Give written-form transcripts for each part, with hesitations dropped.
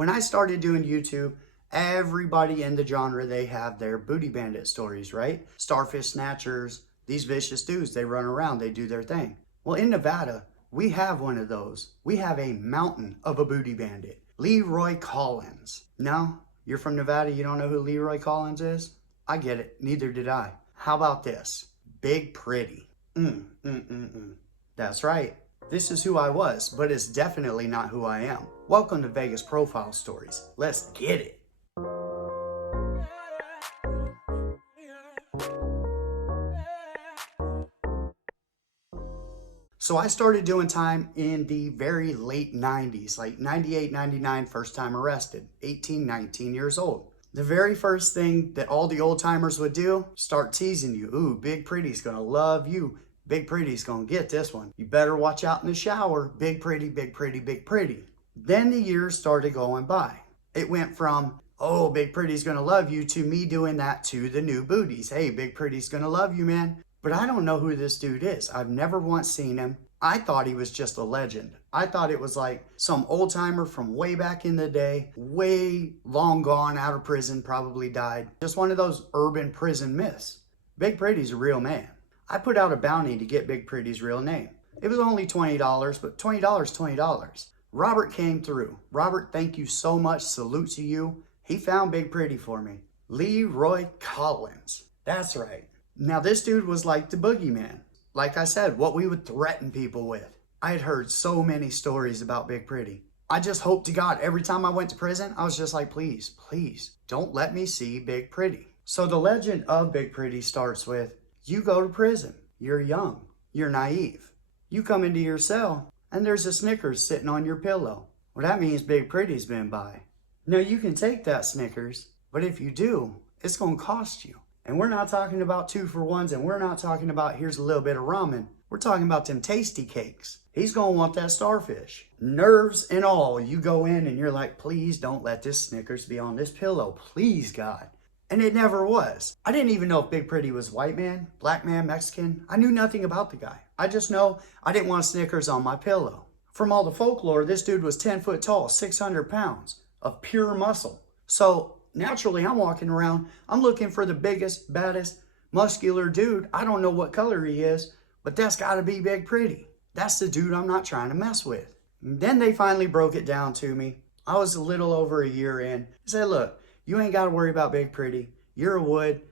When I started doing YouTube, everybody in the genre, they have their Booty Bandit stories, right? Starfish snatchers, these vicious dudes, they run around, they do their thing. Well, in Nevada, we have one of those. We have a mountain of a Booty Bandit, Leroy Collins. No, you're from Nevada, you don't know who Leroy Collins is? I get it, neither did I. How about this? Big Pretty. That's right. This is who I was, but it's definitely not who I am. Welcome to Vegas Profile Stories. Let's get it. So I started doing time in the very late 90s, like 98, 99, first time arrested, 18, 19 years old. The very first thing that all the old timers would do, start teasing you. Ooh, Big Pretty's gonna love you. Big Pretty's gonna get this one. You better watch out in the shower. Big Pretty, Big Pretty, Big Pretty. Then the years started going by. It went from, oh, Big Pretty's gonna love you, to me doing that to the new booties. Hey, Big Pretty's gonna love you, man. But I don't know who this dude is. I've never once seen him. I thought he was just a legend. I thought it was like some old timer from way back in the day, way long gone, out of prison, probably died. Just one of those urban prison myths. Big Pretty's a real man. I put out a bounty to get Big Pretty's real name. It was only $20, but $20, $20. Robert came through. Robert, thank you so much. Salute to you. He found Big Pretty for me. Leroy Collins. That's right. Now this dude was like the boogeyman. Like I said, what we would threaten people with. I had heard so many stories about Big Pretty. I just hoped to God, every time I went to prison, I was just like, please, please, don't let me see Big Pretty. So the legend of Big Pretty starts with, you go to prison, you're young, you're naive. You come into your cell, and there's a Snickers sitting on your pillow. Well, that means Big Pretty's been by. Now you can take that Snickers, but if you do, it's gonna cost you. And we're not talking about 2-for-1s, and we're not talking about here's a little bit of ramen. We're talking about them tasty cakes. He's gonna want that starfish. Nerves and all, you go in and you're like, please don't let this Snickers be on this pillow. Please, God. And it never was. I didn't even know if Big Pretty was white man, black man, Mexican. I knew nothing about the guy. I just know I didn't want Snickers on my pillow. From all the folklore, this dude was 10 foot tall, 600 pounds of pure muscle. So naturally, I'm walking around, I'm looking for the biggest, baddest, muscular dude. I don't know what color he is, but that's gotta be Big Pretty. That's the dude I'm not trying to mess with. And then they finally broke it down to me. I was a little over a year in. They said, look, you ain't gotta worry about Big Pretty. You're a wood.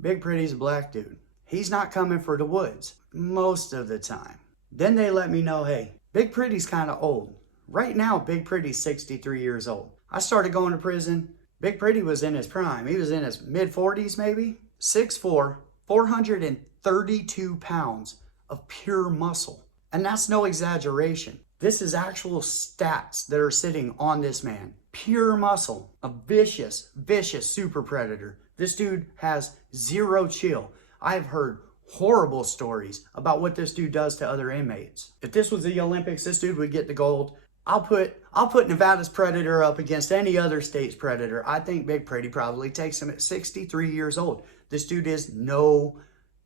Big Pretty's a black dude. He's not coming for the woods most of the time. Then they let me know, hey, Big Pretty's kind of old. Right now, Big Pretty's 63 years old. I started going to prison. Big Pretty was in his prime. He was in his mid-40s maybe. 6'4", 432 pounds of pure muscle. And that's no exaggeration. This is actual stats that are sitting on this man. Pure muscle, a vicious, vicious super predator. This dude has zero chill. I've heard horrible stories about what this dude does to other inmates. If this was the Olympics, this dude would get the gold. I'll put Nevada's predator up against any other state's predator. I think Big Pretty probably takes him at 63 years old. This dude is no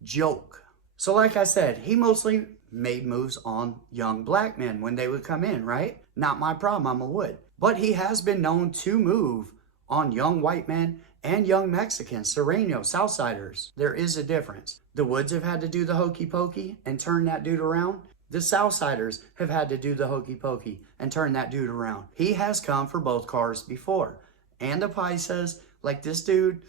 joke. So like I said, he mostly made moves on young black men when they would come in, right? Not my problem, I'm a wood. But he has been known to move on young white men and young Mexicans, Sereno, Southsiders. There is a difference. The Woods have had to do the hokey pokey and turn that dude around. The Southsiders have had to do the hokey pokey and turn that dude around. He has come for both cars before. And the Paisas, like this dude,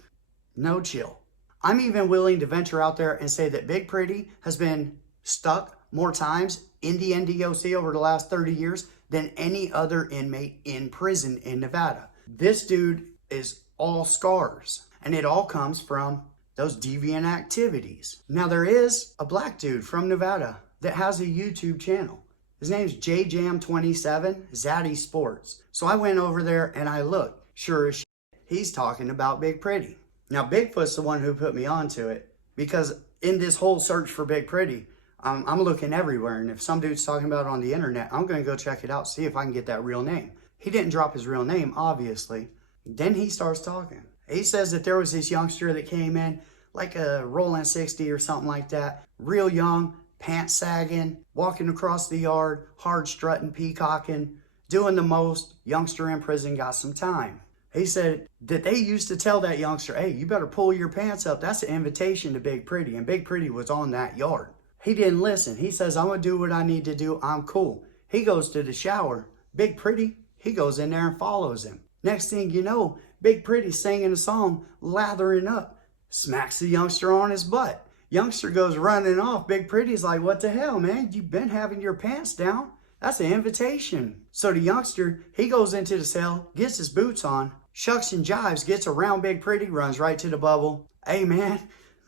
no chill. I'm even willing to venture out there and say that Big Pretty has been stuck more times in the NDOC over the last 30 years than any other inmate in prison in Nevada. This dude is all scars, and it all comes from those deviant activities. Now there is a black dude from Nevada that has a YouTube channel. His name's JJam27 Zaddy Sports. So I went over there and I looked. Sure as shit, he's talking about Big Pretty. Now Bigfoot's the one who put me onto it, because in this whole search for Big Pretty, I'm looking everywhere, and if some dude's talking about it on the internet, I'm gonna go check it out, see if I can get that real name. He didn't drop his real name, obviously. Then he starts talking. He says that there was this youngster that came in, like a rolling 60 or something like that, real young, pants sagging, walking across the yard, hard strutting, peacocking, doing the most, youngster in prison got some time. He said that they used to tell that youngster, hey, you better pull your pants up. That's an invitation to Big Pretty. And Big Pretty was on that yard. He didn't listen. He says, I'm going to do what I need to do. I'm cool. He goes to the shower. Big Pretty, he goes in there and follows him. Next thing you know, Big Pretty singing a song, lathering up, smacks the youngster on his butt. Youngster goes running off. Big Pretty's like, what the hell, man? You've been having your pants down. That's an invitation. So the youngster, he goes into the cell, gets his boots on, shucks and jives, gets around Big Pretty, runs right to the bubble. Hey, man,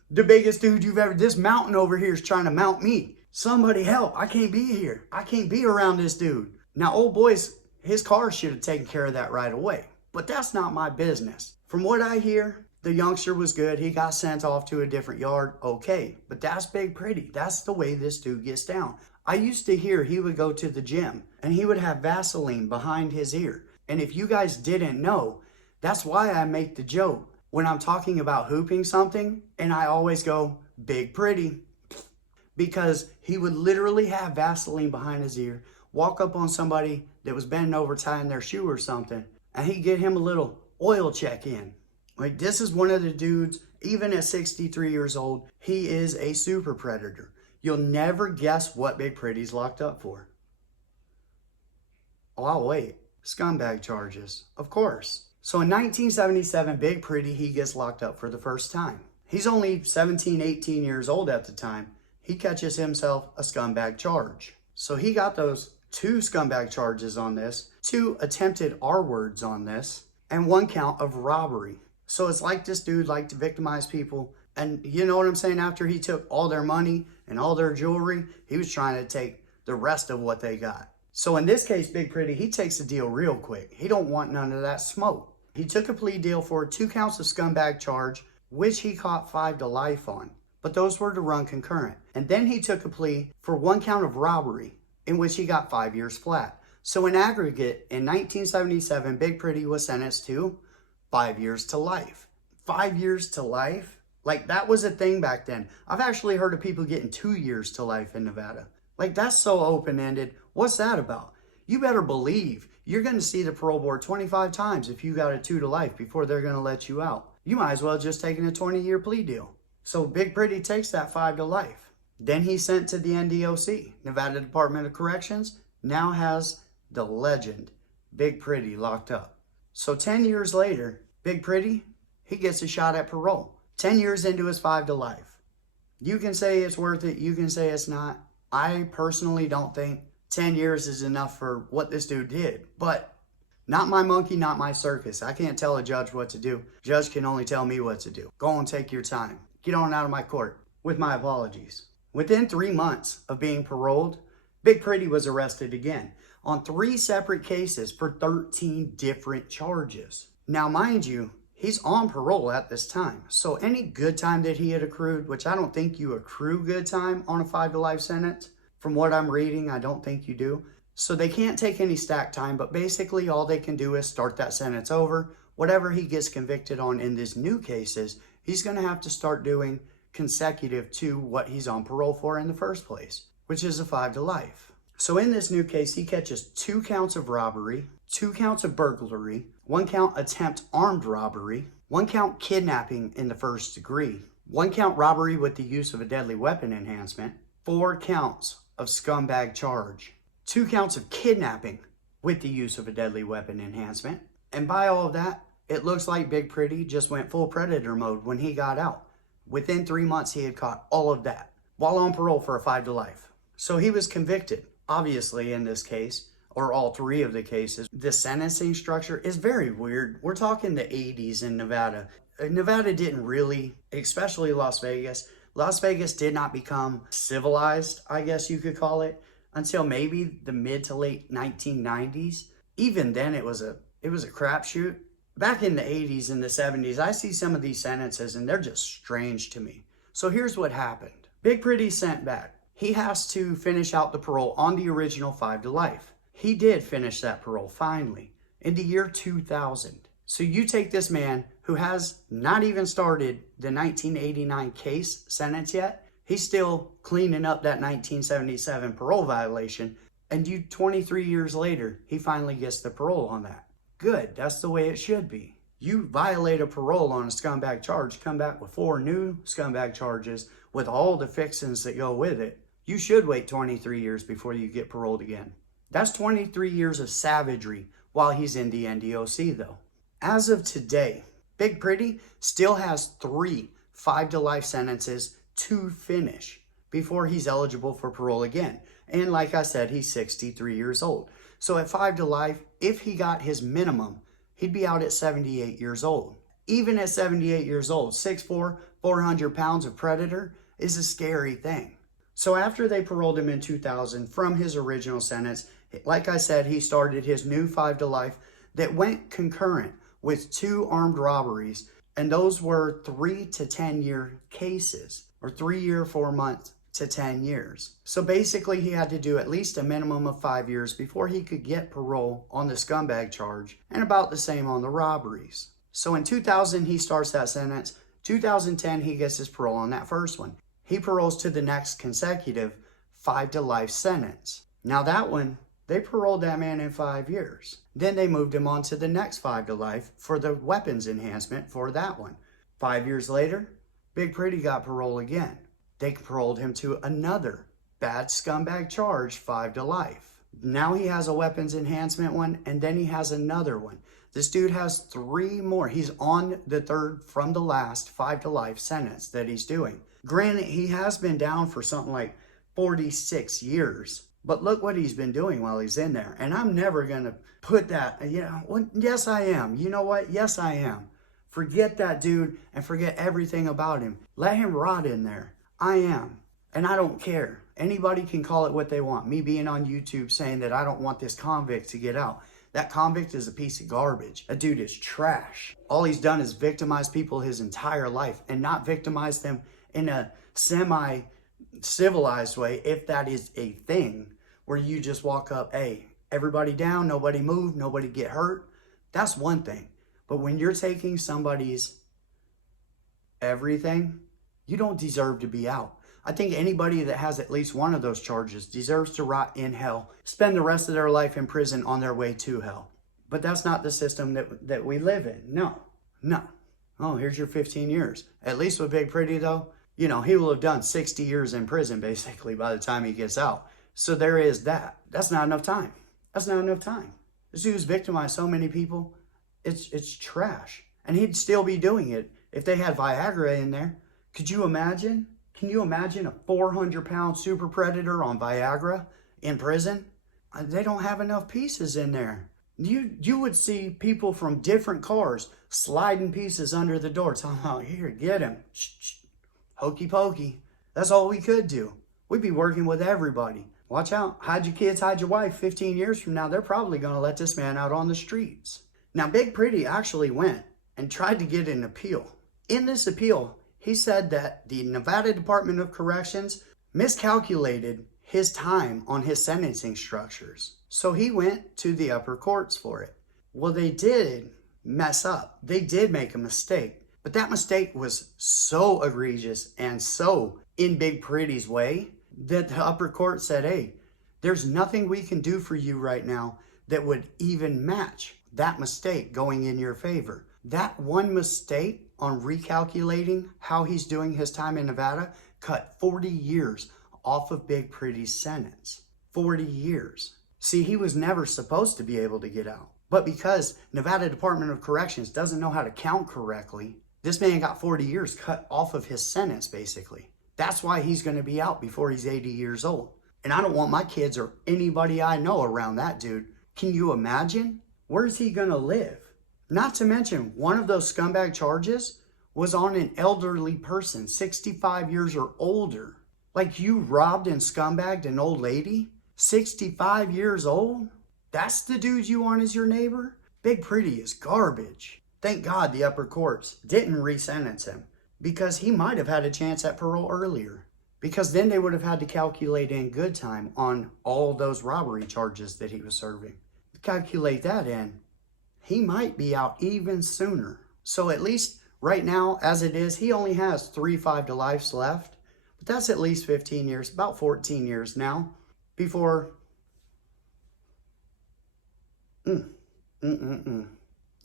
the biggest dude you've ever, this mountain over here is trying to mount me. Somebody help. I can't be here. I can't be around this dude. Now, old boy's, his car should have taken care of that right away. But that's not my business. From what I hear, the youngster was good. He got sent off to a different yard. Okay, but that's Big Pretty. That's the way this dude gets down. I used to hear he would go to the gym and he would have Vaseline behind his ear. And if you guys didn't know, that's why I make the joke when I'm talking about hooping something, and I always go, Big Pretty. Because he would literally have Vaseline behind his ear, walk up on somebody that was bending over tying their shoe or something, and he'd get him a little oil check in. Like, this is one of the dudes, even at 63 years old, he is a super predator. You'll never guess what Big Pretty's locked up for. Oh, I'll wait. Scumbag charges, of course. So in 1977, Big Pretty, he gets locked up for the first time. He's only 17, 18 years old at the time. He catches himself a scumbag charge. So he got those 2 scumbag charges on this, 2 attempted R words on this, and 1 count of robbery. So it's like this dude liked to victimize people. And you know what I'm saying? After he took all their money and all their jewelry, he was trying to take the rest of what they got. So in this case, Big Pretty, he takes the deal real quick. He don't want none of that smoke. He took a plea deal for 2 counts of scumbag charge, which he caught 5 to life on. But those were to run concurrent. And then he took a plea for 1 count of robbery, in which he got 5 years flat. So in aggregate, in 1977, Big Pretty was sentenced to 5 years to life. 5 years to life? Like, that was a thing back then. I've actually heard of people getting 2 years to life in Nevada. Like, that's so open-ended. What's that about? You better believe you're going to see the parole board 25 times if you got a 2 to life before they're going to let you out. You might as well just taken a 20-year plea deal. So Big Pretty takes that 5 to life. Then he's sent to the NDOC. Nevada Department of Corrections now has the legend Big Pretty locked up. So 10 years later, Big Pretty, he gets a shot at parole. 10 years into his 5 to life. You can say it's worth it. You can say it's not. I personally don't think 10 years is enough for what this dude did. But not my monkey, not my circus. I can't tell a judge what to do. Judge can only tell me what to do. Go and take your time. Get on out of my court. With my apologies. Within 3 months of being paroled, Big Pretty was arrested again on 3 separate cases for 13 different charges. Now, mind you, he's on parole at this time. So any good time that he had accrued, which I don't think you accrue good time on a 5 to life sentence. From what I'm reading, I don't think you do. So they can't take any stack time, but basically all they can do is start that sentence over. Whatever he gets convicted on in these new cases, he's going to have to start doing consecutive to what he's on parole for in the first place, which is a 5 to life. So in this new case, he catches 2 counts of robbery, 2 counts of burglary, 1 count attempt armed robbery, 1 count kidnapping in the first degree, 1 count robbery with the use of a deadly weapon enhancement, 4 counts of scumbag charge, 2 counts of kidnapping with the use of a deadly weapon enhancement. And by all of that, it looks like Big Pretty just went full predator mode when he got out. Within 3 months, he had caught all of that while on parole for a 5 to life. So he was convicted. Obviously, in this case, or all 3 of the cases, the sentencing structure is very weird. We're talking the 80s in Nevada. Nevada didn't really, especially Las Vegas. Las Vegas did not become civilized, I guess you could call it, until maybe the mid to late 1990s. Even then, it was a crapshoot. Back in the 80s and the 70s, I see some of these sentences and they're just strange to me. So here's what happened. Big Pretty sent back. He has to finish out the parole on the original 5 to life. He did finish that parole finally in the year 2000. So you take this man who has not even started the 1989 case sentence yet. He's still cleaning up that 1977 parole violation. And 23 years later, he finally gets the parole on that. Good, that's the way it should be. You violate a parole on a scumbag charge, come back with 4 new scumbag charges with all the fixings that go with it. You should wait 23 years before you get paroled again. That's 23 years of savagery while he's in the NDOC though. As of today, Big Pretty still has 3 5 to life sentences to finish before he's eligible for parole again. And like I said, he's 63 years old. So at 5 to life, if he got his minimum, he'd be out at 78 years old. Even at 78 years old, 6'4", 400 pounds of predator is a scary thing. So after they paroled him in 2000 from his original sentence, like I said, he started his new 5 to life that went concurrent with 2 armed robberies. And those were 3 to 10 year cases, or 3 year, 4 months to 10 years. So basically he had to do at least a minimum of 5 years before he could get parole on the scumbag charge, and about the same on the robberies. So in 2000 he starts that sentence. 2010 he gets his parole on that first one. He paroles to the next consecutive 5 to life sentence. Now that one, they paroled that man in 5 years. Then they moved him on to the next 5 to life for the weapons enhancement for that one. 5 years later, Big Pretty got parole again. They paroled him to another bad scumbag charge, 5 to life. Now he has a weapons enhancement one, and then he has another one. This dude has 3 more. He's on the 3rd from the last 5 to life sentence that he's doing. Granted, he has been down for something like 46 years. But look what he's been doing while he's in there. And I'm never going to put that, yes, I am. You know what? Yes, I am. Forget that dude and forget everything about him. Let him rot in there. I am. And I don't care. Anybody can call it what they want. Me being on YouTube saying that I don't want this convict to get out. That convict is a piece of garbage. That dude is trash. All he's done is victimize people his entire life and not victimize them in a semi-civilized way, if that is a thing, where you just walk up, hey, everybody down, nobody move, nobody get hurt. That's one thing. But when you're taking somebody's everything, you don't deserve to be out. I think anybody that has at least one of those charges deserves to rot in hell, spend the rest of their life in prison on their way to hell. But that's not the system that we live in. No. Oh, here's your 15 years. At least with Big Pretty though, he will have done 60 years in prison basically by the time he gets out. So there is that. That's not enough time. That's not enough time. This dude's victimized so many people. It's trash. And he'd still be doing it if they had Viagra in there. Could you imagine? Can you imagine a 400-pound super predator on Viagra in prison? They don't have enough pieces in there. You would see people from different cars sliding pieces under the door, talking about, here, get him. Shh. Hokey pokey. That's all we could do. We'd be working with everybody. Watch out. Hide your kids, hide your wife. 15 years from now, they're probably going to let this man out on the streets. Now, Big Pretty actually went and tried to get an appeal. In this appeal, he said that the Nevada Department of Corrections miscalculated his time on his sentencing structures. So he went to the upper courts for it. Well, they did mess up. They did make a mistake. But that mistake was so egregious and so in Big Pretty's way that the upper court said, hey, there's nothing we can do for you right now that would even match that mistake going in your favor. That one mistake on recalculating how he's doing his time in Nevada cut 40 years off of Big Pretty's sentence. 40 years. See, he was never supposed to be able to get out. But because Nevada Department of Corrections doesn't know how to count correctly, this man got 40 years cut off of his sentence, basically. That's why he's going to be out before he's 80 years old. And I don't want my kids or anybody I know around that dude. Can you imagine? Where's he going to live? Not to mention, one of those scumbag charges was on an elderly person, 65 years or older. Like, you robbed and scumbagged an old lady, 65 years old? That's the dude you want as your neighbor? Big Pretty is garbage. Thank God the upper courts didn't re-sentence him, because he might have had a chance at parole earlier. Because then they would have had to calculate in good time on all those robbery charges that he was serving. Calculate that in, he might be out even sooner. So at least right now, as it is, he only has 3 5 to lives left. But that's at least 15 years, about 14 years now, before Mm, mm, mm, mm.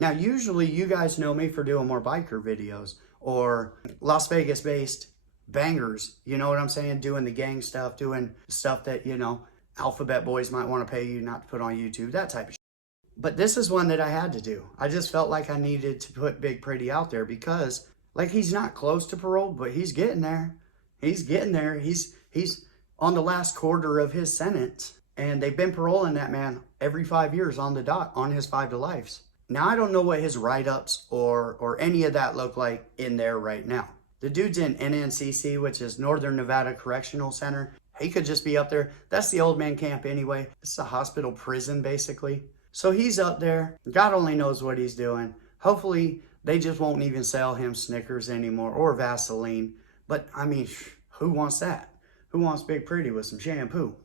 Now, usually you guys know me for doing more biker videos or Las Vegas based bangers. You know what I'm saying? Doing the gang stuff, doing stuff that, you know, alphabet boys might want to pay you not to put on YouTube, that type of shit. But this is one that I had to do. I just felt like I needed to put Big Pretty out there because, like, he's not close to parole, but he's getting there. He's getting there. He's on the last quarter of his sentence, and they've been paroling that man every 5 years on the dot on his 5 to lives. Now, I don't know what his write-ups or any of that look like in there right now. The dude's in NNCC, which is Northern Nevada Correctional Center. He could just be up there. That's the old man camp anyway. It's a hospital prison, basically. So he's up there. God only knows what he's doing. Hopefully, they just won't even sell him Snickers anymore or Vaseline. But, I mean, who wants that? Who wants Big Pretty with some shampoo?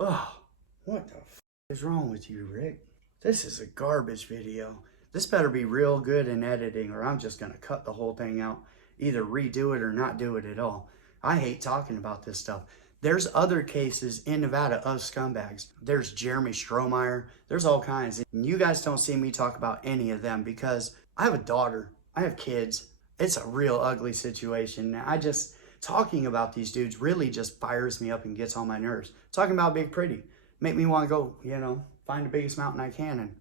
Ugh, what the f is wrong with you, Rick? This is a garbage video. This better be real good in editing or I'm just going to cut the whole thing out. Either redo it or not do it at all. I hate talking about this stuff. There's other cases in Nevada of scumbags. There's Jeremy Strohmeyer. There's all kinds. And you guys don't see me talk about any of them because I have a daughter. I have kids. It's a real ugly situation. Talking about these dudes really just fires me up and gets on my nerves. Talking about Big Pretty. Make me want to go, you know, find the biggest mountain I can and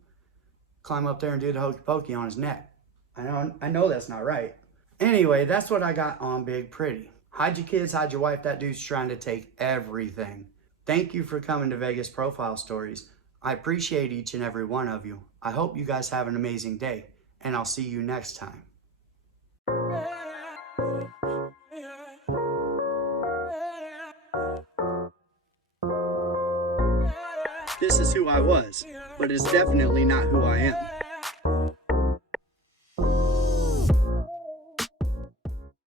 climb up there and do the hokey pokey on his neck. I know that's not right. Anyway, that's what I got on Big Pretty. Hide your kids, hide your wife. That dude's trying to take everything. Thank you for coming to Vegas Profile Stories. I appreciate each and every one of you. I hope you guys have an amazing day, and I'll see you next time. This is who I was, but it's definitely not who I am.